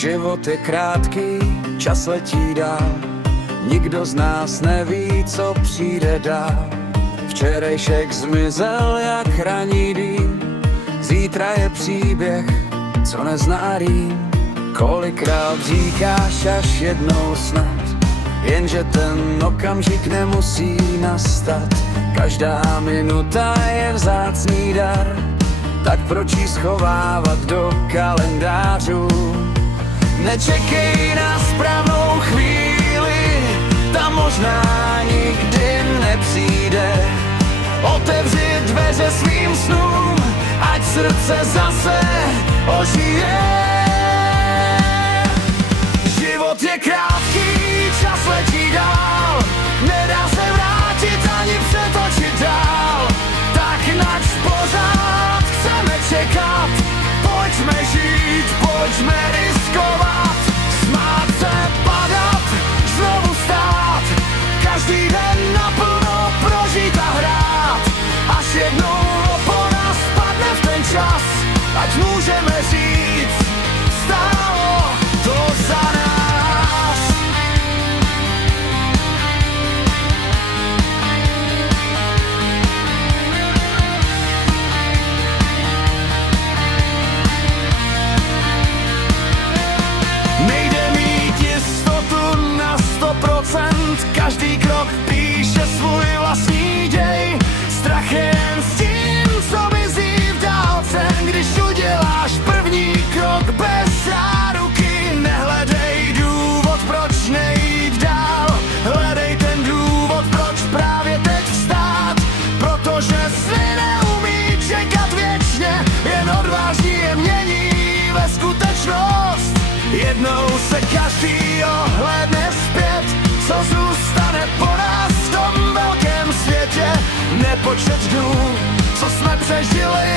Život je krátký, čas letí dál, nikdo z nás neví, co přijde dál. Včerejšek zmizel jak ranní dým, zítra je příběh, co nezná rým. Kolikrát říkáš až jednou snad, jenže ten okamžik nemusí nastat. Každá minuta je vzácný dar, tak proč ji schovávat do kalendářů? Nečekej na správnou chvíli, ta možná nikdy nepřijde. Otevři dveře svým snům, ať srdce zase ožije. Život je krátký, čas letí dál, nedá se vrátit ani přetočit dál. Tak nač pořád chceme čekat, pojďme žít, pojďme riskovat, smát se, padat, znovu stát, každý den naplno prožít a hrát, až jednou po nás spadne v ten čas, ať můžeme říct, stálo to za nás. Nejde mít jistotu na 100%, každý krok píše svůj vlastní děj. Strach je jen s tím, co mizí v dálce, když uděláš první krok bez záruky. Nehledej důvod, proč nejít dál, hledej ten důvod, proč právě teď vstát. Protože si neumí čekat věčně, jen odvážní je mění ve skutečnost. Jednou se každý ohlédne zpět, co zůstane po nás v tom velkém světě. Nepočet dnů, co jsme přežili,